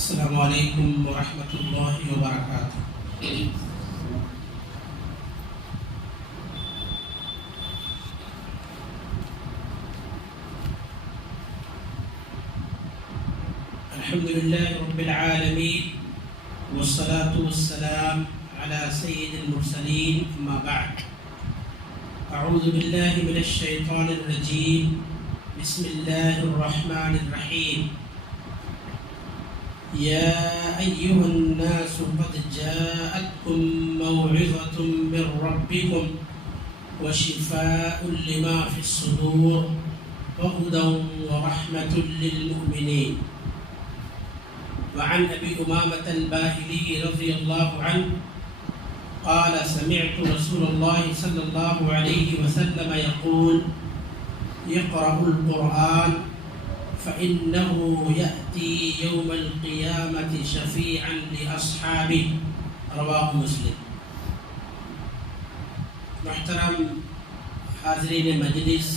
السلام علیکم ورحمۃ اللہ وبرکاتہ۔ الحمد للہ رب العالمین والصلاة والسلام علی سید المرسلین، اما بعد، اعوذ باللہ من الشیطان الرجیم، بسم اللہ الرحمن الرحیم۔ يا أيها الناس قد جاءتكم موعظة من ربكم وشفاء لما في الصدور وهدى ورحمة للمؤمنين۔ وعن أبي أمامة الباهلي رضي الله عنه قال سمعت رسول الله صلى الله عليه وسلم يقول اقرأوا القرآن فإنه يأتي يوم القيامة شفيعا لأصحابه، رواه مسلم۔ محترم حاضرین مجلس،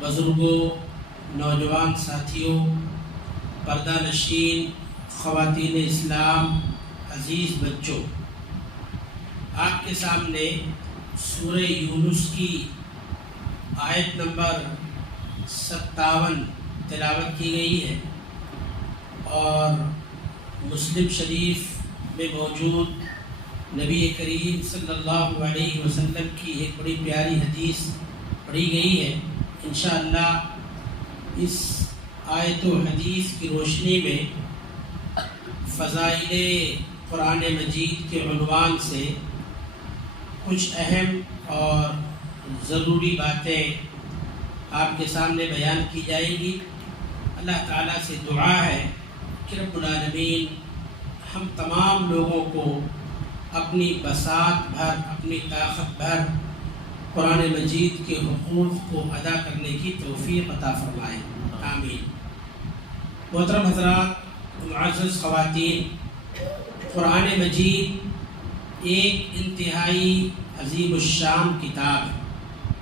بزرگوں، نوجوان ساتھیوں، پردہ نشین، خواتین اسلام، عزیز بچوں، آپ کے سامنے سورہ یونس کی آیت نمبر 57 تلاوت کی گئی ہے، اور مسلم شریف میں موجود نبی کریم صلی اللہ علیہ وسلم کی ایک بڑی پیاری حدیث پڑھی گئی ہے۔ انشاءاللہ اس آیت و حدیث کی روشنی میں فضائل قرآن مجید کے عنوان سے کچھ اہم اور ضروری باتیں آپ کے سامنے بیان کی جائیں گی۔ اللہ تعالیٰ سے دعا ہے کہ رب العالمین ہم تمام لوگوں کو اپنی بساط بھر، اپنی طاقت بھر قرآن مجید کے حقوق کو ادا کرنے کی توفیق عطا فرمائے، آمین۔ محترم حضرات، معزز خواتین، قرآن مجید ایک انتہائی عظیم الشان کتاب ہے۔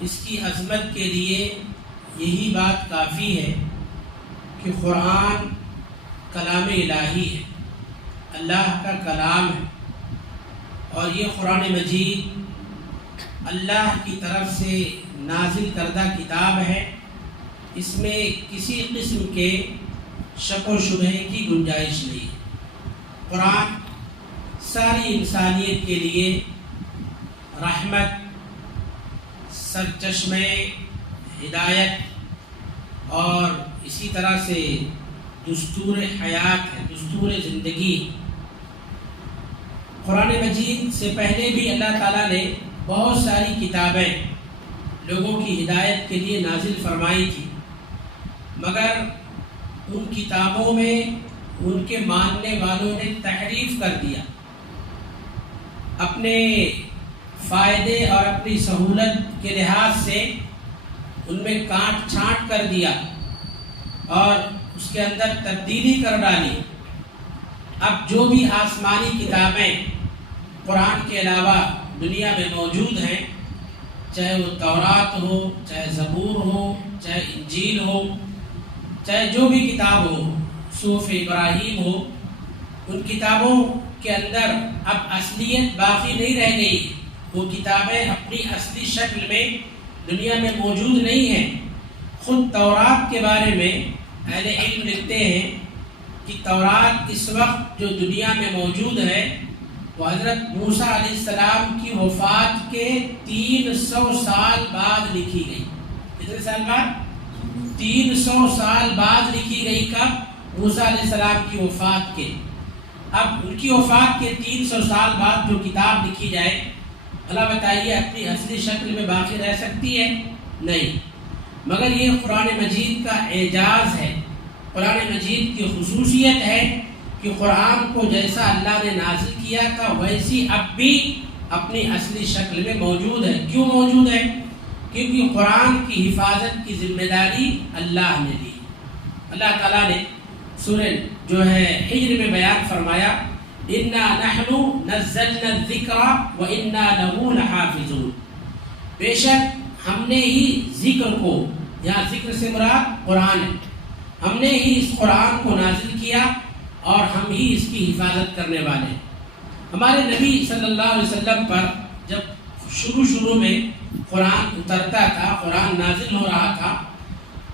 اس کی عظمت کے لیے یہی بات کافی ہے کہ قرآن کلام الہی ہے، اللہ کا کلام ہے، اور یہ قرآن مجید اللہ کی طرف سے نازل کردہ کتاب ہے۔ اس میں کسی قسم کے شک و شبہ کی گنجائش نہیں ہے۔ قرآن ساری انسانیت کے لیے رحمت، سرچشمے ہدایت اور اسی طرح سے دستور حیات ہے، دستور زندگی۔ قرآن مجید سے پہلے بھی اللہ تعالیٰ نے بہت ساری کتابیں لوگوں کی ہدایت کے لیے نازل فرمائی تھی، مگر ان کتابوں میں ان کے ماننے والوں نے تحریف کر دیا، اپنے فائدے اور اپنی سہولت کے لحاظ سے ان میں کاٹ چھانٹ کر دیا اور اس کے اندر تبدیلی کر ڈالی۔ اب جو بھی آسمانی کتابیں قرآن کے علاوہ دنیا میں موجود ہیں، چاہے وہ تورات ہو، چاہے زبور ہو، چاہے انجیل ہو، چاہے جو بھی کتاب ہو، صحف ابراہیم ہو، ان کتابوں کے اندر اب اصلیت باقی نہیں رہ گئی۔ وہ کتابیں اپنی اصلی شکل میں دنیا میں موجود نہیں ہیں۔ خود تورات کے بارے میں اہل علم لکھتے ہیں کہ تورات اس وقت جو دنیا میں موجود ہے وہ حضرت موسیٰ علیہ السلام کی وفات کے 300 سال بعد لکھی گئی۔ کتنے سال بعد؟ 300 سال بعد لکھی گئی۔ کب؟ موسیٰ علیہ السلام کی وفات کے۔ اب ان کی وفات کے 300 سال بعد جو کتاب لکھی جائے، اللہ بتائیے اپنی اصلی شکل میں باقی رہ سکتی ہے؟ نہیں۔ مگر یہ قرآن مجید کا اعجاز ہے، قرآن مجید کی خصوصیت ہے کہ قرآن کو جیسا اللہ نے نازل کیا تھا ویسی اب بھی اپنی اصلی شکل میں موجود ہے۔ کیوں موجود ہے؟ کیونکہ قرآن کی حفاظت کی ذمہ داری اللہ نے لی۔ اللہ تعالیٰ نے سورہ جو ہے حجر میں بیان فرمایا، اِنَّا نَحْنُ نَزَّلْنَا الذِّكْرَ وَإِنَّا لَهُ لَحَافِظُونَ، بے شک ہم نے ہی ذکر کو، یہاں ذکر سے مراد قرآن ہے، ہم نے ہی اس قرآن کو نازل کیا اور ہم ہی اس کی حفاظت کرنے والے ہیں۔ ہمارے نبی صلی اللہ علیہ وسلم پر جب شروع میں قرآن اترتا تھا، قرآن نازل ہو رہا تھا،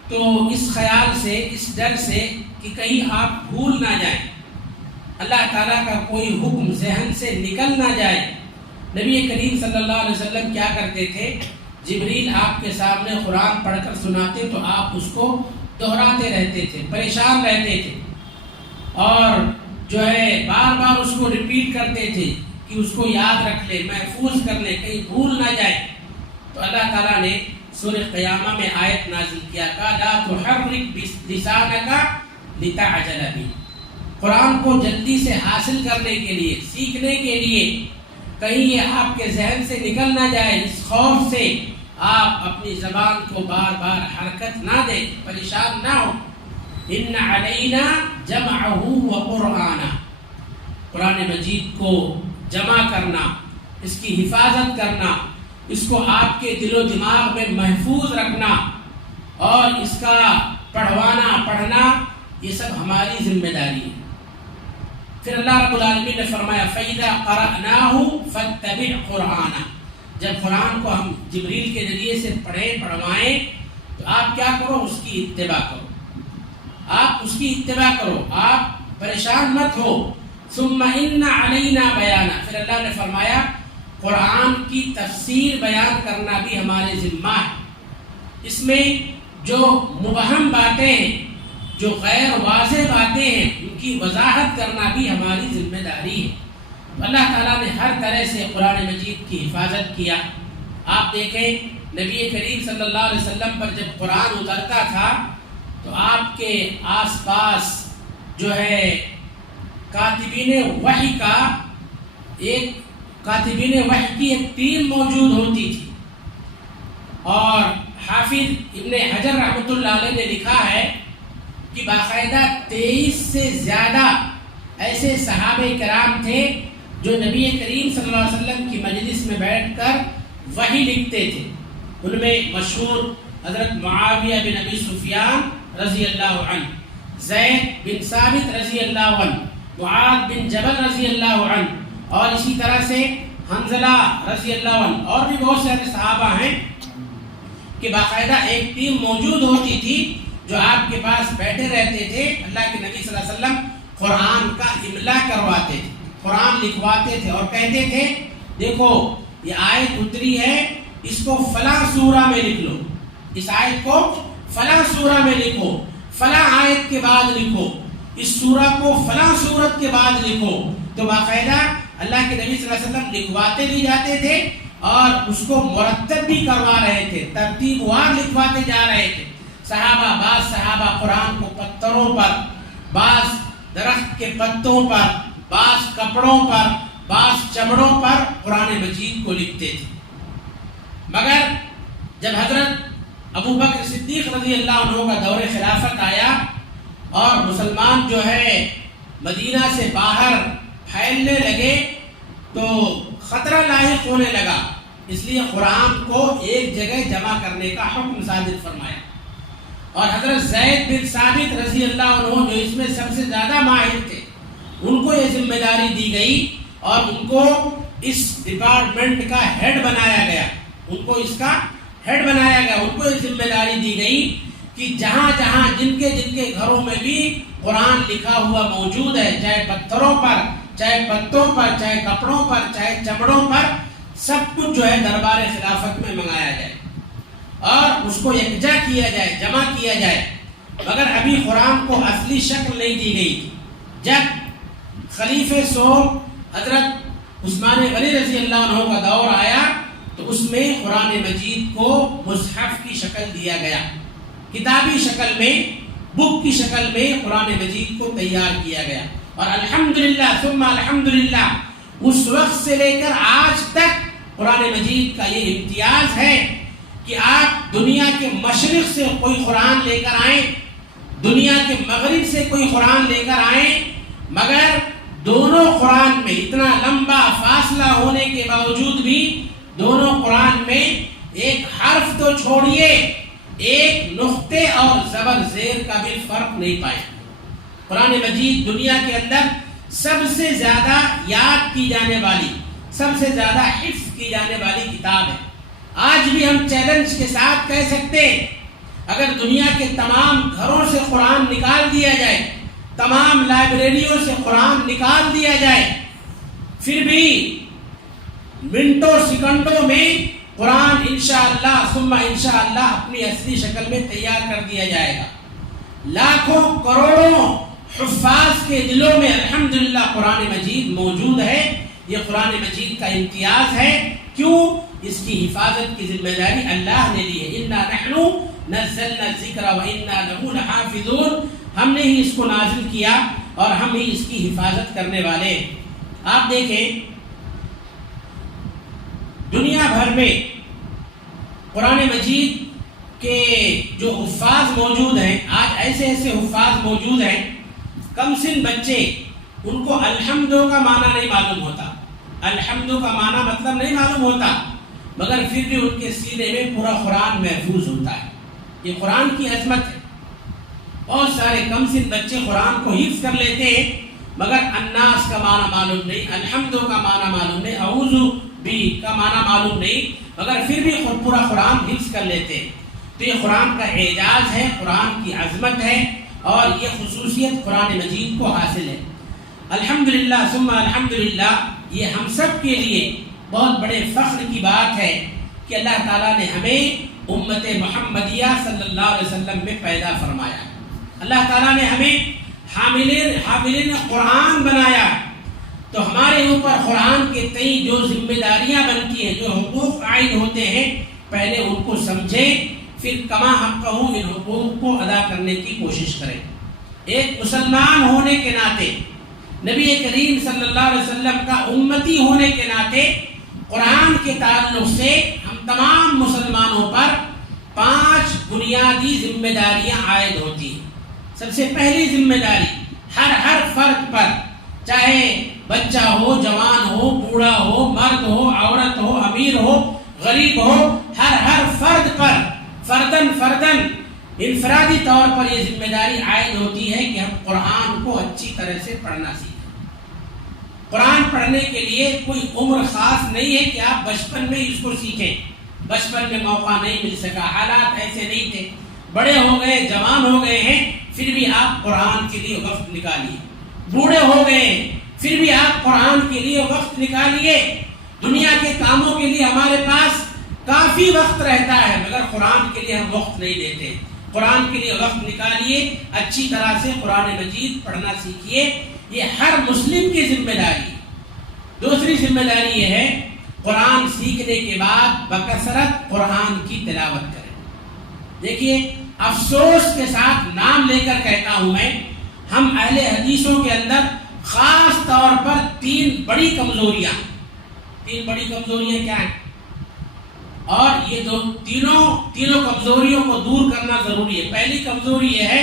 تو اس خیال سے، اس ڈر سے کہ کہیں آپ بھول نہ جائیں، اللہ تعالیٰ کا کوئی حکم ذہن سے نکل نہ جائے، نبی کریم صلی اللہ علیہ وسلم کیا کرتے تھے، جبریل آپ کے سامنے قرآن پڑھ کر سناتے تو آپ اس کو دہراتے رہتے تھے، پریشان رہتے تھے، اور جو ہے بار بار اس کو ریپیٹ کرتے تھے کہ اس کو یاد رکھ لے، محفوظ کر لے، کہیں بھول نہ جائے۔ تو اللہ تعالیٰ نے سورہ قیامہ میں آیت نازل کیا کہ لا تحرک لسانک لتعجل بہ، قرآن کو جلدی سے حاصل کرنے کے لیے، سیکھنے کے لیے، کہیں یہ آپ کے ذہن سے نکل نہ جائے، اس خوف سے آپ اپنی زبان کو بار بار حرکت نہ دیں، پریشان نہ ہو۔ ان علینا جمعہ وقرآنہ، قرآن مجید کو جمع کرنا، اس کی حفاظت کرنا، اس کو آپ کے دل و دماغ میں محفوظ رکھنا اور اس کا پڑھنا، یہ سب ہماری ذمہ داری ہے۔ پھر اللہ رب العالمین نے فرمایا فَإِذَا قَرَأْنَاهُ فَاتَّبِعْ قُرْآنَهُ، جب قرآن کو ہم جبریل کے ذریعے سے پڑھوائیں تو آپ کیا کرو، اس کی اتباع کرو، آپ اس کی اتباع کرو، آپ پریشان مت ہو۔ ثُمَّ إِنَّ عَلَيْنَا بَيَانًا، پھر اللہ نے فرمایا قرآن کی تفسیر بیان کرنا بھی ہمارے ذمہ ہے، اس میں جو مبہم باتیں ہیں، جو غیر واضح باتیں ہیں، ان کی وضاحت کرنا بھی ہماری ذمہ داری ہے۔ اللہ تعالیٰ نے ہر طرح سے قرآن مجید کی حفاظت کیا۔ آپ دیکھیں نبی کریم صلی اللہ علیہ وسلم پر جب قرآن اترتا تھا تو آپ کے آس پاس جو ہے کاتبین وحی کی ایک ٹیم موجود ہوتی تھی، اور حافظ ابن حجر رحمۃ اللہ علیہ نے لکھا ہے کہ باقاعدہ 23 سے زیادہ ایسے صحابہ کرام تھے جو نبی کریم صلی اللہ علیہ وسلم کی مجلس میں بیٹھ کر وحی لکھتے تھے۔ ان میں مشہور حضرت معاویہ بن ابی سفیان رضی اللہ عنہ، زید بن ثابت رضی اللہ عنہ، معاذ بن جبل رضی اللہ عنہ، اور اسی طرح سے حنظلہ رضی اللہ عنہ، اور بھی بہت سارے صحابہ ہیں کہ باقاعدہ ایک ٹیم موجود ہوتی تھی جو آپ کے پاس بیٹھے رہتے تھے۔ اللہ کے نبی صلی اللہ علیہ وسلم قرآن کا املا کرواتے تھے، قرآن لکھواتے تھے اور کہتے تھے دیکھو یہ آیت اتری ہے، اس کو فلاں سورہ میں لکھ لو، اس آیت کو فلاں سورہ میں لکھو، فلاں آیت کے بعد لکھو، اس سورہ کو فلاں سورت کے بعد لکھو۔ تو باقاعدہ اللہ کے نبی صلی اللہ علیہ وسلم لکھواتے بھی جاتے تھے اور اس کو مرتب بھی کروا رہے تھے، ترتیب وار لکھواتے جا رہے تھے۔ بعض صحابہ قرآن کو پتھروں پر، بعض درخت کے پتوں پر، بعض کپڑوں پر، بعض چمڑوں پر قرآن مجید کو لکھتے تھے۔ مگر جب حضرت ابو بکر صدیق رضی اللہ عنہ کا دور خلافت آیا اور مسلمان جو ہے مدینہ سے باہر پھیلنے لگے تو خطرہ لاحق ہونے لگا، اس لیے قرآن کو ایک جگہ جمع کرنے کا حکم صادر فرمایا، اور حضرت زید بن ثابت رضی اللہ عنہ جو اس میں سب سے زیادہ ماہر تھے ان کو یہ ذمہ داری دی گئی اور ان کو اس ڈپارٹمنٹ کا ہیڈ بنایا گیا، ان کو اس کا ہیڈ بنایا گیا، ان کو یہ ذمہ داری دی گئی کہ جہاں جہاں جن کے گھروں میں بھی قرآن لکھا ہوا موجود ہے، چاہے پتھروں پر، چاہے پتوں پر، چاہے کپڑوں پر، چاہے چمڑوں پر، سب کچھ جو ہے دربار خلافت میں منگایا جائے اور اس کو یکجا کیا جائے، جمع کیا جائے۔ مگر ابھی قرآن کو اصلی شکل نہیں دی گئی۔ جب خلیفہ سوم حضرت عثمان غنی رضی اللہ عنہ کا دور آیا تو اس میں قرآن مجید کو مصحف کی شکل دیا گیا، کتابی شکل میں، بک کی شکل میں قرآن مجید کو تیار کیا گیا، اور الحمدللہ ثم الحمدللہ اس وقت سے لے کر آج تک قرآن مجید کا یہ امتیاز ہے کہ آپ دنیا کے مشرق سے کوئی قرآن لے کر آئیں، دنیا کے مغرب سے کوئی قرآن لے کر آئیں، مگر دونوں قرآن میں اتنا لمبا فاصلہ ہونے کے باوجود بھی دونوں قرآن میں ایک حرف تو چھوڑیے، ایک نقطے اور زبر زیر کا بھی فرق نہیں پائیں گے۔ قرآن مجید دنیا کے اندر سب سے زیادہ یاد کی جانے والی، سب سے زیادہ حفظ کی جانے والی کتاب ہے۔ آج بھی ہم چیلنج کے ساتھ کہہ سکتے ہیں، اگر دنیا کے تمام گھروں سے قرآن نکال دیا جائے، تمام لائبریریوں سے قرآن نکال دیا جائے، پھر بھی منٹوں سیکنڈوں میں قرآن انشاءاللہ ثم انشاءاللہ اپنی اصلی شکل میں تیار کر دیا جائے گا۔ لاکھوں کروڑوں حفاظ کے دلوں میں الحمدللہ قرآن مجید موجود ہے۔ یہ قرآن مجید کا امتیاز ہے، کیوں؟ اس کی حفاظت کی ذمہ داری اللہ نے لی ہے۔ اِنَّا نَحْنُ نَزَّلْنَا الذِّكْرَ وَإِنَّا لَهُ لَحَافِظُونَ، ہم نے ہی اس کو نازل کیا اور ہم ہی اس کی حفاظت کرنے والے ہیں۔ آپ دیکھیں دنیا بھر میں قرآن مجید کے جو حفاظ موجود ہیں، آج ایسے ایسے حفاظ موجود ہیں، کم سن بچے، ان کو الحمدو کا معنی نہیں معلوم ہوتا، الحمدو کا معنی مطلب نہیں معلوم ہوتا، مگر پھر بھی ان کے سینے میں پورا قرآن محفوظ ہوتا ہے۔ یہ قرآن کی عظمت ہے۔ بہت سارے کم سن بچے قرآن کو حفظ کر لیتے ہیں، مگر الناس کا معنی معلوم نہیں، الحمدو کا معنی معلوم نہیں، اعوذ بھی کا معنی معلوم نہیں، مگر پھر بھی پورا قرآن حفظ کر لیتے ہیں۔ تو یہ قرآن کا اعجاز ہے، قرآن کی عظمت ہے، اور یہ خصوصیت قرآن مجید کو حاصل ہے۔ الحمدللہ ثم الحمدللہ، یہ ہم سب کے لیے بہت بڑے فخر کی بات ہے کہ اللہ تعالیٰ نے ہمیں امت محمدیہ صلی اللہ علیہ وسلم میں پیدا فرمایا۔ اللہ تعالیٰ نے ہمیں حاملین قرآن بنایا، تو ہمارے اوپر قرآن کے تئیں جو ذمہ داریاں بنتی ہیں، جو حقوق عائد ہوتے ہیں، پہلے ان کو سمجھیں، پھر کما حقہ ان حقوق کو ادا کرنے کی کوشش کریں۔ ایک مسلمان ہونے کے ناطے، نبی کریم صلی اللہ علیہ وسلم کا امتی ہونے کے ناطے، قرآن کے تعلق سے ہم تمام مسلمانوں پر 5 بنیادی ذمہ داریاں عائد ہوتی ہیں۔ سب سے پہلی ذمہ داری ہر فرد پر، چاہے بچہ ہو، جوان ہو، بوڑھا ہو، مرد ہو، عورت ہو، امیر ہو، غریب ہو، ہر فرد پر فردن انفرادی طور پر یہ ذمہ داری عائد ہوتی ہے کہ ہم قرآن کو اچھی طرح سے پڑھنا سیکھیں۔ قرآن پڑھنے کے لیے کوئی عمر خاص نہیں ہے کہ آپ بچپن میں اس کو سیکھیں، بچپن میں موقع نہیں مل سکا، حالات ایسے نہیں تھے، بڑے ہو گئے، جوان ہو گئے ہیں، پھر بھی آپ قرآن کے لیے وقت نکالیے، بوڑھے ہو گئے ہیں، پھر بھی آپ قرآن کے لیے وقت نکالیے۔ دنیا کے کاموں کے لیے ہمارے پاس کافی وقت رہتا ہے، مگر قرآن کے لیے ہم وقت نہیں دیتے۔ قرآن کے لیے وقت نکالیے، اچھی طرح سے قرآن مجید پڑھنا سیکھیے، یہ ہر مسلم کی ذمہ داری ہے۔ دوسری ذمہ داری یہ ہے، قرآن سیکھنے کے بعد بکثرت قرآن کی تلاوت کریں۔ دیکھیے افسوس کے ساتھ نام لے کر کہتا ہوں میں، ہم اہل حدیثوں کے اندر خاص طور پر 3 بڑی کمزوریاں کیا ہیں، اور یہ تینوں کمزوریوں کو دور کرنا ضروری ہے۔ پہلی کمزوری یہ ہے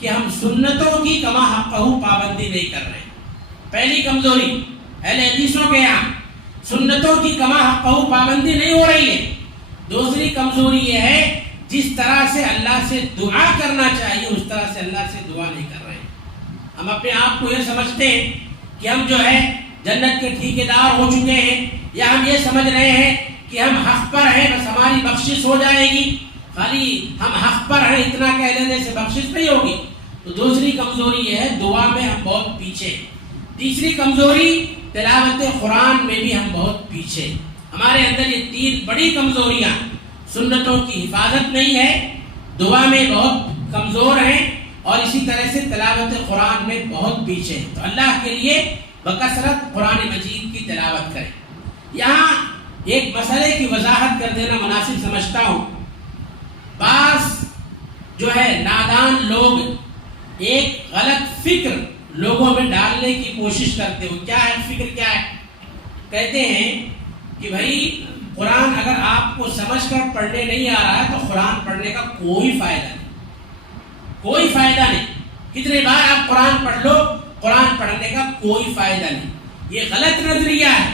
کہ ہم سنتوں کی کما حقہ پابندی نہیں کر رہے ہیں۔ پہلی کمزوری اہل حدیثوں کے یہاں سنتوں کی کما حقہ پابندی نہیں ہو رہی ہے۔ دوسری کمزوری یہ ہے، جس طرح سے اللہ سے دعا کرنا چاہیے اس طرح سے اللہ سے دعا نہیں کر رہے ہیں۔ ہم اپنے آپ کو یہ سمجھتے ہیں کہ ہم جو ہے جنت کے ٹھیکیدار ہو چکے ہیں، یا ہم یہ سمجھ رہے ہیں کہ ہم حق پر ہیں، بس ہماری بخشش ہو جائے گی، خالی ہم حق پر ہیں اتنا کہہ لینے سے بخشش نہیں ہوگی۔ تو دوسری کمزوری یہ ہے، دعا میں ہم بہت پیچھے ہیں۔ تیسری کمزوری، تلاوت قرآن میں بھی ہم بہت پیچھے ہیں۔ ہمارے اندر یہ 3 بڑی کمزوریاں، سنتوں کی حفاظت نہیں ہے، دعا میں بہت کمزور ہیں، اور اسی طرح سے تلاوت قرآن میں بہت پیچھے ہیں۔ تو اللہ کے لیے بکثرت قرآن مجید کی تلاوت کریں۔ یہاں ایک مسئلے کی وضاحت کر دینا مناسب سمجھتا ہوں۔ بعض جو ہے نادان لوگ ایک غلط فکر لوگوں میں ڈالنے کی کوشش کرتے ہو۔ کیا ہے فکر؟ کیا ہے؟ کہتے ہیں کہ بھائی قرآن اگر آپ کو سمجھ کر پڑھنے نہیں آ رہا ہے تو قرآن پڑھنے کا کوئی فائدہ نہیں، کوئی فائدہ نہیں، کتنے بار آپ قرآن پڑھ لو، قرآن پڑھنے کا کوئی فائدہ نہیں۔ یہ غلط نظریہ ہے،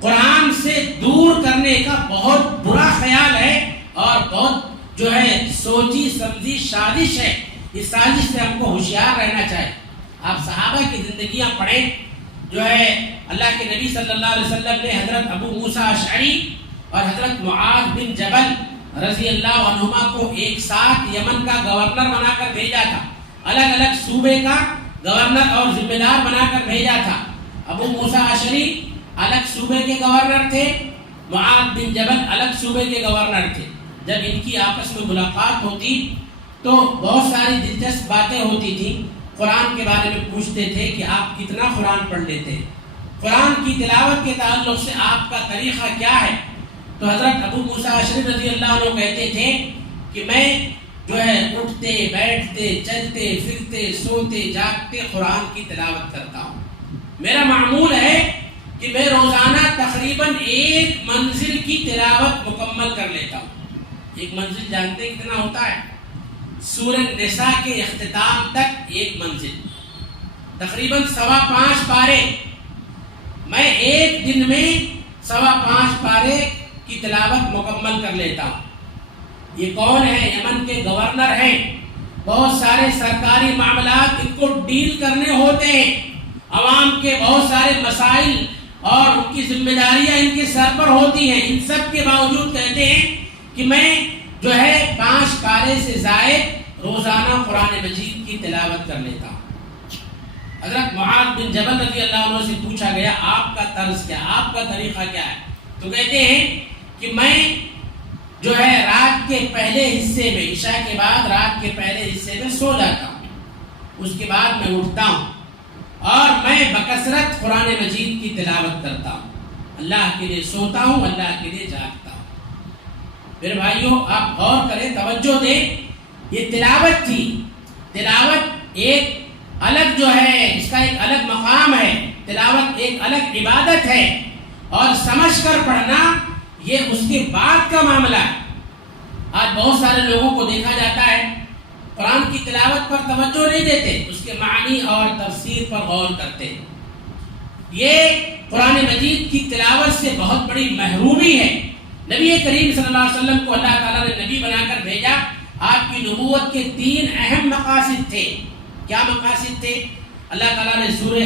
قرآن سے دور کرنے کا بہت برا خیال ہے، اور بہت جو ہے سوچی سمجھی سازش ہے. اس سازش سے ہم کو ہوشیار رہنا چاہیے. آپ صحابہ کی زندگیاں پڑھیں. جو ہے اللہ کے نبی صلی اللہ علیہ وسلم نے حضرت ابو موسیٰ اشعری اور حضرت معاذ بن جبل رضی اللہ عنہما کو ایک ساتھ یمن کا گورنر بنا کر بھیجا تھا. الگ الگ صوبے کا گورنر اور ذمہ دار بنا کر بھیجا تھا. ابو موسیٰ اشعری الگ صوبے کے گورنر تھے, معاذ بن جبل الگ صوبے کے گورنر تھے. جب ان کی آپس میں ملاقات ہوتی تو بہت ساری دلچسپ باتیں ہوتی تھیں. قرآن کے بارے میں پوچھتے تھے کہ آپ کتنا قرآن پڑھ لیتے ہیں, قرآن کی تلاوت کے تعلق سے آپ کا طریقہ کیا ہے. تو حضرت ابو موسیٰ اشعری رضی اللہ عنہ کہتے تھے کہ میں جو ہے اٹھتے بیٹھتے چلتے پھرتے سوتے جاگتے قرآن کی تلاوت کرتا ہوں. میرا معمول ہے کہ میں روزانہ تقریباً ایک منزل کی تلاوت مکمل کر لیتا ہوں. ایک منزل جانتے کتنا ہوتا ہے؟ سورہ نساء کے اختتام تک ایک منزل, تقریباً 5.25 پارے. میں ایک دن میں 5.25 پارے کی تلاوت مکمل کر لیتا ہوں. یہ کون ہے؟ یمن کے گورنر ہیں. بہت سارے سرکاری معاملات ان کو ڈیل کرنے ہوتے ہیں. عوام کے بہت سارے مسائل اور ان کی ذمہ داریاں ان کے سر پر ہوتی ہیں. ان سب کے باوجود کہتے ہیں کہ میں جو ہے 5 پارے سے زائد روزانہ قرآن مجید کی تلاوت کر لیتا ہوں. حضرت معاذ بن جبل رضی اللہ عنہ سے پوچھا گیا آپ کا طرز کیا, آپ کا طریقہ کیا ہے؟ تو کہتے ہیں کہ میں جو ہے رات کے پہلے حصے میں, عشاء کے بعد رات کے پہلے حصے میں سو جاتا ہوں. اس کے بعد میں اٹھتا ہوں اور میں بکثرت قرآن مجید کی تلاوت کرتا ہوں. اللہ کے لیے سوتا ہوں, اللہ کے لیے جاگتا ہوں. میرے بھائیوں آپ غور کریں, توجہ دیں. یہ تلاوت تھی. تلاوت ایک الگ جو ہے اس کا ایک الگ مقام ہے. تلاوت ایک الگ عبادت ہے اور سمجھ کر پڑھنا یہ اس کے بعد کا معاملہ ہے. آج بہت سارے لوگوں کو دیکھا جاتا ہے قرآن کی تلاوت پر توجہ نہیں دیتے, اس کے معنی اور تفسیر پر غور کرتے. یہ قرآن مجید کی تلاوت سے بہت بڑی محرومی ہے. نبی کریم صلی اللہ علیہ وسلم کو اللہ تعالیٰ نے نبی بنا کر بھیجا. آپ کی نبوت کے 3 اہم مقاصد تھے. کیا مقاصد تھے؟ اللہ تعالیٰ نے سورہ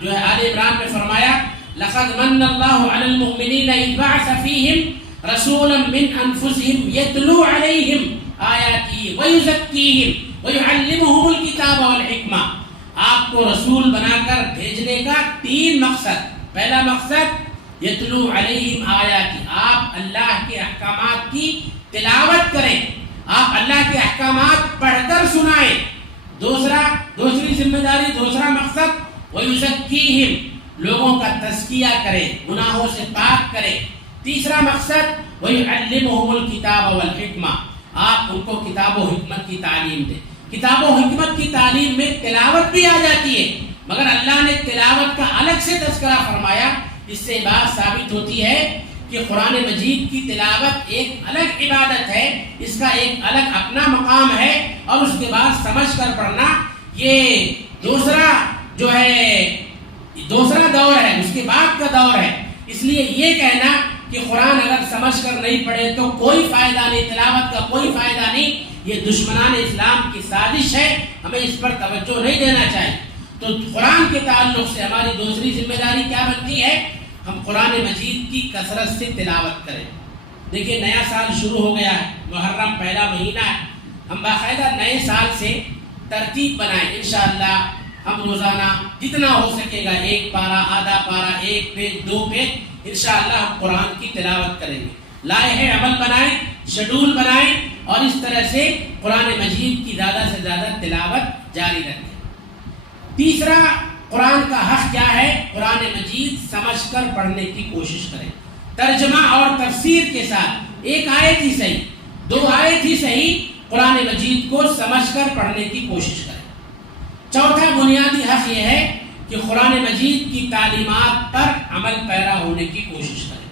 جو ہے آل عمران میں فرمایا لَقَدْ مَنَّ اللَّهُ عَلَى الْمُؤْمِنِينَ إِذْ بَعَثَ فِيهِمْ رَسُولًا مِّنْ أَنفُسِهِمْ يَتْلُو عَلَيْهِمْ آيَاتِهِ وَيُزَكِّيهِمْ وَيُعَلِّمُهُمُ الْكِتَابَ وَالْحِكْمَةَ. آپ کو رسول بنا کر بھیجنے کا 3 مقصد. پہلا مقصد یتلو علیہم آیاتی, آپ اللہ کے احکامات کی تلاوت کریں, آپ اللہ کے احکامات پڑھ کر سنائیں. دوسری ذمہ داری, دوسرا مقصد وَيُزَكِّيهِمْ, لوگوں کا تزکیہ کریں, گناہوں سے پاک کریں. تیسرا مقصد وَيُعَلِّمُهُمُ الْكِتَابَ وَالْحِكْمَةَ, آپ ان کو کتاب و حکمت کی تعلیم دیں. کتاب و حکمت کی تعلیم میں تلاوت بھی آ جاتی ہے, مگر اللہ نے تلاوت کا الگ سے تذکرہ فرمایا. اس سے بات ثابت ہوتی ہے کہ قرآن مجید کی تلاوت ایک الگ عبادت ہے, اس کا ایک الگ اپنا مقام ہے, اور اس کے بعد سمجھ کر پڑھنا یہ دوسرا جو ہے دوسرا دور ہے, اس کے بعد کا دور ہے. اس لیے یہ کہنا کہ قرآن اگر سمجھ کر نہیں پڑھے تو کوئی فائدہ نہیں, تلاوت کا کوئی فائدہ نہیں, یہ دشمنان اسلام کی سازش ہے. ہمیں اس پر توجہ نہیں دینا چاہیے. تو قرآن کے تعلق سے ہماری دوسری ذمہ داری کیا بنتی ہے؟ ہم قرآن مجید کی کثرت سے تلاوت کریں. دیکھیے نیا سال شروع ہو گیا ہے, محرم پہلا مہینہ ہے. ہم باقاعدہ نئے سال سے ترتیب بنائیں. انشاءاللہ ہم روزانہ جتنا ہو سکے گا 1 پارہ, آدھا پارہ, 1 پیج, 2 پیج, انشاءاللہ ہم قرآن کی تلاوت کریں گے. لائحہ عمل بنائیں, شیڈول بنائیں, اور اس طرح سے قرآن مجید کی زیادہ سے زیادہ تلاوت جاری رکھیں. تیسرا قرآن کا حق کیا ہے؟ قرآن مجید سمجھ کر پڑھنے کی کوشش کریں, ترجمہ اور تفسیر کے ساتھ. 1 آیت ہی صحیح, 2 آیت ہی صحیح, قرآن مجید کو سمجھ کر پڑھنے کی کوشش کریں. چوتھا بنیادی حق یہ ہے کہ قرآن مجید کی تعلیمات پر عمل پیرا ہونے کی کوشش کریں.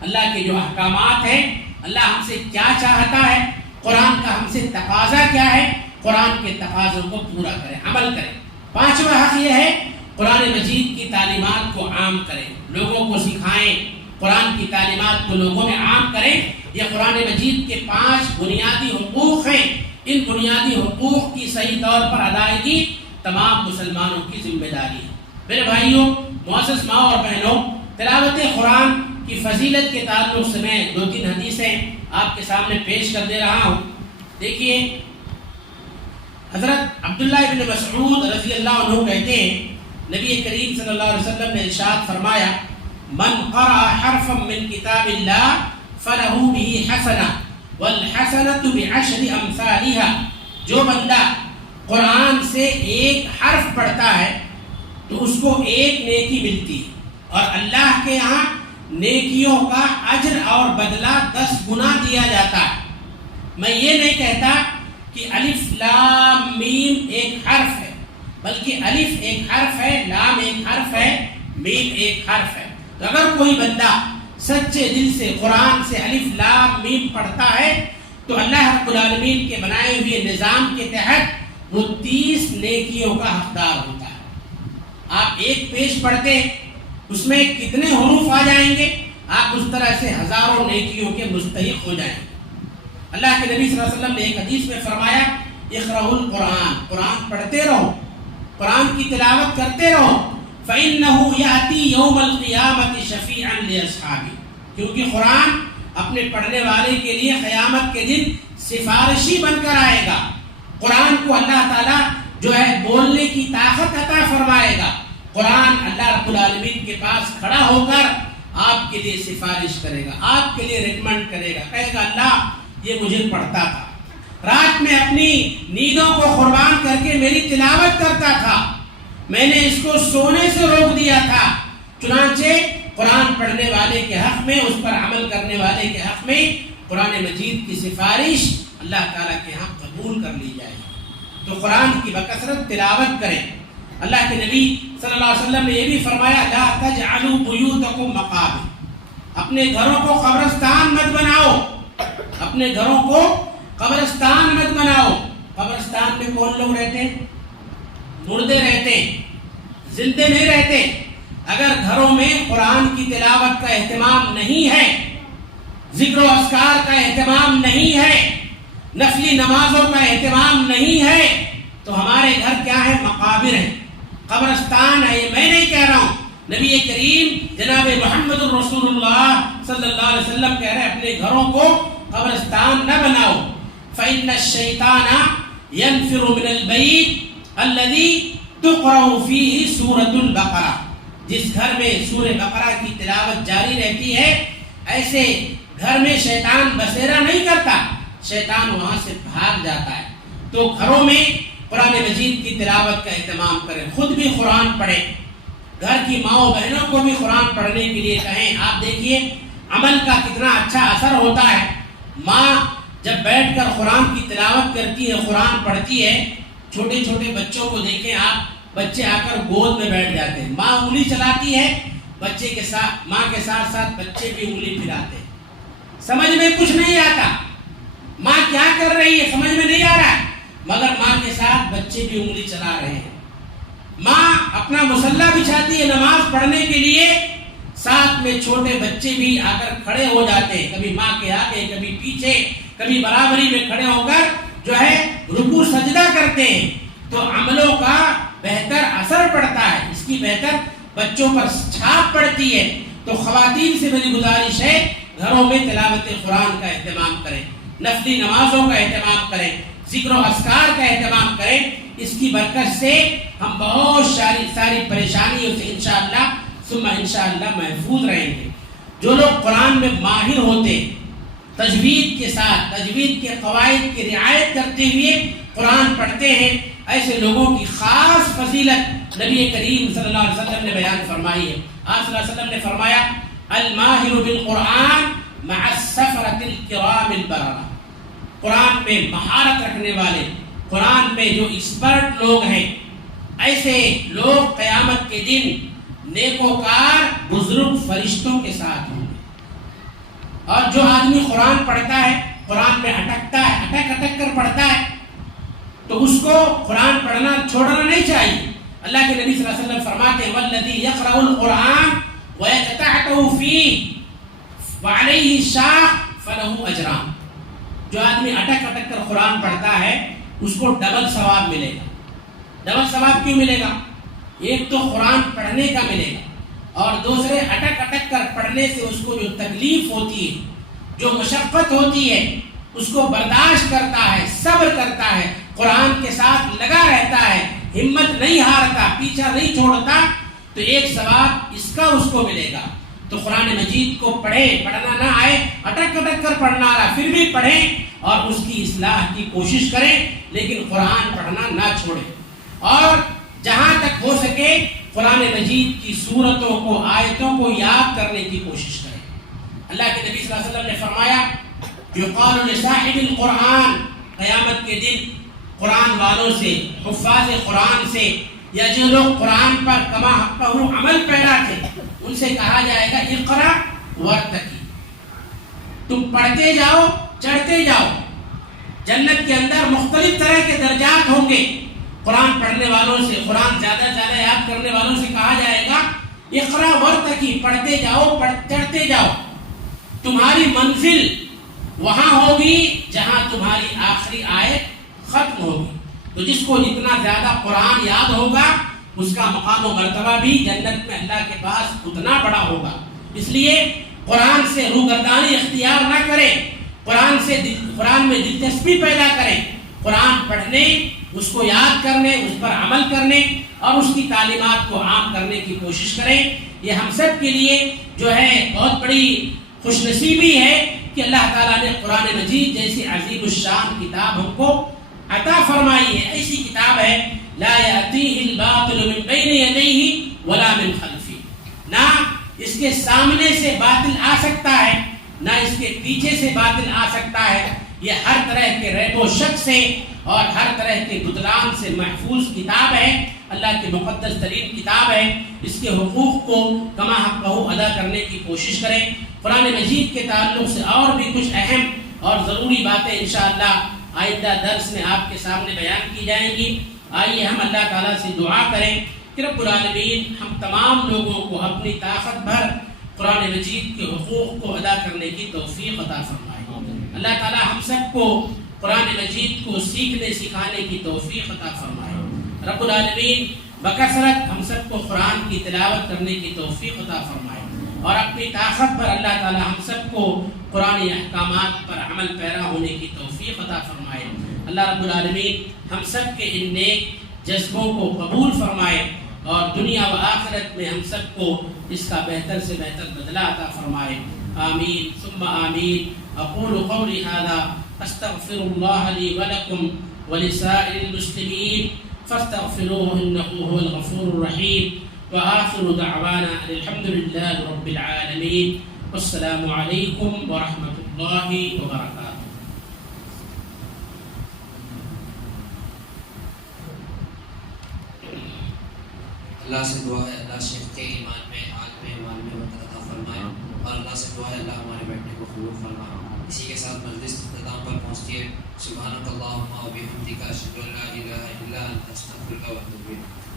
اللہ کے جو احکامات ہیں, اللہ ہم سے کیا چاہتا ہے, قرآن کا ہم سے تقاضا کیا ہے, قرآن کے تقاضوں کو پورا کریں, عمل کریں. 5واں حق یہ ہے قرآن مجید کی تعلیمات کو عام کریں, لوگوں کو سکھائیں, قرآن کی تعلیمات کو لوگوں میں عام کریں. یہ قرآن مجید کے 5 بنیادی حقوق ہیں. ان بنیادی حقوق کی صحیح طور پر ادائیگی تمام مسلمانوں کی ذمہ داری ہے. میرے بھائیوں، معزز ماں اور بہنوں، تلاوت قرآن کی فضیلت کے تعلق سے میں 2-3 حدیثیں آپ کے سامنے پیش کر دے رہا ہوں. دیکھیے، حضرت عبداللہ بن مسعود رضی اللہ عنہ کہتے ہیں، نبی کریم صلی اللہ علیہ وسلم نے ارشاد فرمایا: من قرأ حرفا من کتاب اللہ فلہ بہ حسنہ والحسنۃ بعشر امثالها. جو بندہ قرآن سے ایک حرف پڑھتا ہے تو اس کو ایک نیکی ملتی ہے، اور اللہ کے یہاں نیکیوں کا اجر اور بدلہ 10 گنا دیا جاتا ہے. میں یہ نہیں کہتا کہ الف لام میم ایک حرف ہے، بلکہ الف ایک حرف ہے، لام ایک حرف ہے، میم ایک حرف ہے. تو اگر کوئی بندہ سچے دل سے قرآن سے الف لام میم پڑھتا ہے تو اللہ رب العالمین کے بنائے ہوئے نظام کے تحت وہ 30 نیکیوں کا حقدار ہوتا ہے. آپ ایک پیش پڑھتے اس میں کتنے حروف آ جائیں گے، آپ اس طرح سے ہزاروں نیکیوں کے مستحق ہو جائیں گے. اللہ کے نبی صلی اللہ علیہ وسلم نے ایک حدیث میں فرمایا: اقرؤوا القرآن، قرآن پڑھتے رہو، قرآن کی تلاوت کرتے رہو، فإنه يأتي يوم القيامة شفيعا لأصحابه. کیونکہ قرآن اپنے پڑھنے والے کے لیے قیامت کے دن سفارشی بن کر آئے گا. قرآن کو اللہ تعالیٰ جو ہے بولنے کی طاقت عطا فرمائے گا. قرآن اللہ رب العالمین کے پاس کھڑا ہو کر آپ کے لیے سفارش کرے گا، آپ کے لیے ریکمنڈ کرے گا، کہے گا اللہ یہ مجھے پڑھتا تھا، رات میں اپنی نیندوں کو قربان کر کے میری تلاوت کرتا تھا، میں نے اس کو سونے سے روک دیا تھا. چنانچہ قرآن پڑھنے والے کے حق میں، اس پر عمل کرنے والے کے حق میں قرآن مجید کی سفارش اللہ تعالیٰ کے ہاں قبول کر لی جائے. تو قرآن کی بکثرت تلاوت کریں. اللہ کے نبی صلی اللہ علیہ وسلم نے یہ بھی فرمایا: لا تجعلوا بیوتکم مقابر. اپنے گھروں کو قبرستان مت بناؤ، اپنے گھروں کو قبرستان مت بناؤ. قبرستان میں کون لوگ رہتے ہیں؟ مردے رہتے ہیں، زندے نہیں رہتے. اگر گھروں میں قرآن کی تلاوت کا اہتمام نہیں ہے، ذکر و اذکار کا اہتمام نہیں ہے، نفلی نمازوں کا اہتمام نہیں ہے، تو ہمارے گھر کیا ہے؟ مقابر ہیں، قبرستان ہے. یہ میں نہیں کہہ رہا ہوں، نبی کریم جناب محمد الرسول اللہ صلی اللہ علیہ وسلم کہہ رہے ہیں اپنے گھروں کو قبرستان نہ بناؤ. فإن الشیطان ينفر من البیت الذی تقرأ فیہ سورۃ البقرہ. جس گھر میں سورہ بقرہ کی تلاوت جاری رہتی ہے، ایسے گھر میں شیطان بسیرا نہیں کرتا، شیطان وہاں سے بھاگ جاتا ہے. تو گھروں میں قرآن مجید کی تلاوت کا اہتمام کریں، خود بھی قرآن پڑھیں، گھر کی ماؤں بہنوں کو بھی قرآن پڑھنے کے لیے کہیں. آپ دیکھیے عمل کا کتنا اچھا اثر ہوتا ہے. ماں جب بیٹھ کر قرآن کی تلاوت کرتی ہے، قرآن پڑھتی ہے، چھوٹے چھوٹے بچوں کو دیکھیں آپ، بچے آ کر گود میں بیٹھ جاتے ہیں. ماں انگلی چلاتی ہے، بچے کے ساتھ، ماں کے ساتھ ساتھ بچے بھی انگلی پھراتے ہیں. سمجھ میں کچھ نہیں آتا، ماں کیا کر رہی ہے سمجھ میں نہیں آ رہا ہے، مگر ماں کے ساتھ بچے بھی انگلی چلا رہے ہیں. ماں اپنا مصلی بچھاتی ہے نماز پڑھنے کے لیے، ساتھ میں چھوٹے بچے بھی آ کر کھڑے ہو جاتے ہیں، کبھی ماں کے آگے، کبھی پیچھے، کبھی برابری میں کھڑے ہو کر جو ہے رکوع سجدہ کرتے ہیں. تو عملوں کا بہتر اثر پڑتا ہے، اس کی بہتر بچوں پر چھاپ پڑتی ہے. تو خواتین سے میری گزارش ہے گھروں میں تلاوت قرآن کا اہتمام کریں، نفلی نمازوں کا اہتمام کریں، ذکر و اذکار کا اہتمام کریں. اس کی برکت سے ہم بہت ساری پریشانیوں سے انشاءاللہ ثم انشاءاللہ محفوظ رہیں گے. جو لوگ قرآن میں ماہر ہوتے، تجوید کے ساتھ، تجوید کے قواعد کی رعایت کرتے ہوئے قرآن پڑھتے ہیں، ایسے لوگوں کی خاص فضیلت نبی کریم صلی اللہ علیہ وسلم نے بیان فرمائی ہے. آپ صلی اللہ علیہ وسلم نے فرمایا: الماہر بالقرآن مع السفرۃ الکرام البررہ. قرآن میں مہارت رکھنے والے، قرآن میں جو ایکسپرٹ لوگ ہیں، ایسے لوگ قیامت کے دن نیکوکار بزرگ فرشتوں کے ساتھ ہوں گے. اور جو آدمی قرآن پڑھتا ہے، قرآن میں اٹکتا ہے، اٹک کر پڑھتا ہے، تو اس کو قرآن پڑھنا چھوڑنا نہیں چاہیے. اللہ کے نبی صلی اللہ علیہ وسلم فرماتے ہیں: والذی یقرأ القرآن ویتتعتع فیہ. وعلیہ شاق فلہ اجران، جو آدمی اٹک اٹک کر قرآن پڑھتا ہے اس کو ڈبل ثواب ملے گا. ڈبل ثواب کیوں ملے گا؟ ایک تو قرآن پڑھنے کا ملے گا، اور دوسرے اٹک اٹک کر پڑھنے سے اس کو جو تکلیف ہوتی ہے، جو مشقت ہوتی ہے، اس کو برداشت کرتا ہے، صبر کرتا ہے، قرآن کے ساتھ لگا رہتا ہے، ہمت نہیں ہارتا، پیچھا نہیں چھوڑتا، تو ایک ثواب اس کا اس کو ملے گا. تو قرآن مجید کو پڑھے، پڑھنا نہ آئے، اٹک اٹک کر پڑھنا آ رہا پھر بھی پڑھیں اور اس کی اصلاح کی کوشش کریں، لیکن قرآن پڑھنا نہ چھوڑیں. اور جہاں تک ہو سکے قرآن مجید کی صورتوں کو، آیتوں کو یاد کرنے کی کوشش کریں. اللہ کے نبی صلی اللہ علیہ وسلم نے فرمایا یقال لصاحب القرآن، قیامت کے دن قرآن والوں سے، حفاظ قرآن سے، یا جو لوگ قرآن پر کما حقہ عمل پیرا تھے، ان سے کہا جائے گا اقرا ورتقی، تم پڑھتے جاؤ، چڑھتے جاؤ. جنت کے اندر مختلف طرح کے درجات ہوں گے. قرآن پڑھنے والوں سے، قرآن زیادہ زیادہ یاد کرنے والوں سے کہا جائے گا اقرا ورتقی، پڑھتے جاؤ، چڑھتے جاؤ. تمہاری منزل وہاں ہوگی جہاں تمہاری آخری آیت ختم ہوگی. تو جس کو جتنا زیادہ قرآن یاد ہوگا اس کا مقام و مرتبہ بھی جنت میں اللہ کے پاس اتنا بڑا ہوگا. اس لیے قرآن سے روگردانی اختیار نہ کریں، قرآن میں دلچسپی پیدا کریں، قرآن پڑھنے، اس کو یاد کرنے، اس پر عمل کرنے اور اس کی تعلیمات کو عام کرنے کی کوشش کریں. یہ ہم سب کے لیے جو ہے بہت بڑی خوش نصیبی ہے کہ اللہ تعالیٰ نے قرآن مجید جیسی عظیم الشان کتاب ہم کو عطا فرمائی ہے. ایسی کتاب ہے لا یأتیہ الباطل من بین یدیہ ولا من خلفہ، نہ اس کے سامنے سے باطل آ سکتا ہے، نہ اس کے پیچھے سے باطل آ سکتا ہے. یہ ہر طرح کے ریب و شک سے اور ہر طرح کے بطلان سے محفوظ کتاب ہے، اللہ کی مقدس ترین کتاب ہے. اس کے حقوق کو کما حقہ ادا کرنے کی کوشش کریں. قرآن مجید کے تعلق سے اور بھی کچھ اہم اور ضروری باتیں انشاءاللہ آئندہ درس میں آپ کے سامنے بیان کی جائیں گی. آئیے ہم اللہ تعالیٰ سے دعا کریں کہ رب العالمین ہم تمام لوگوں کو اپنی طاقت بھر قرآن مجید کے حقوق کو ادا کرنے کی توفیق عطا فرمائے. اللہ تعالیٰ ہم سب کو قرآن مجید کو سیکھنے سکھانے کی توفیق عطا فرمائے. رب العالمین بکثرت ہم سب کو قرآن کی تلاوت کرنے کی توفیق عطا فرمائے، اور اپنی طاقت پر اللہ تعالیٰ ہم سب کو قرآن احکامات پر عمل پیرا ہونے کی توفیق عطا فرمائے. اللہ رب العالمین ہم سب کے ان نیک جذبوں کو قبول فرمائے اور دنیا و آخرت میں ہم سب کو اس کا بہتر سے بہتر بدلہ عطا فرمائے. آمین ثم آمین. اقول قولی ھذا استغفر اللہ لی ولکم ولسائر المسلمین فاستغفروه انه هو الغفور الرحیم. وآخر دعوانا الحمد لله رب العالمين والسلام عليكم ورحمة الله وبركاته. اللہ سے دعا ہے اللہ شیخ کے ایمان میں، عالم ایمان میں برکت عطا فرمائے، اور اللہ سے دعا ہے اللہ ہمارے بیٹھنے کو قبول فرمائے. اسی کے ساتھ مجلس اختتام پر پہنچتی ہے. سبحانک اللہم و بحمدک اشہد ان لا الہ الا انت استغفرک و اتوب الیک.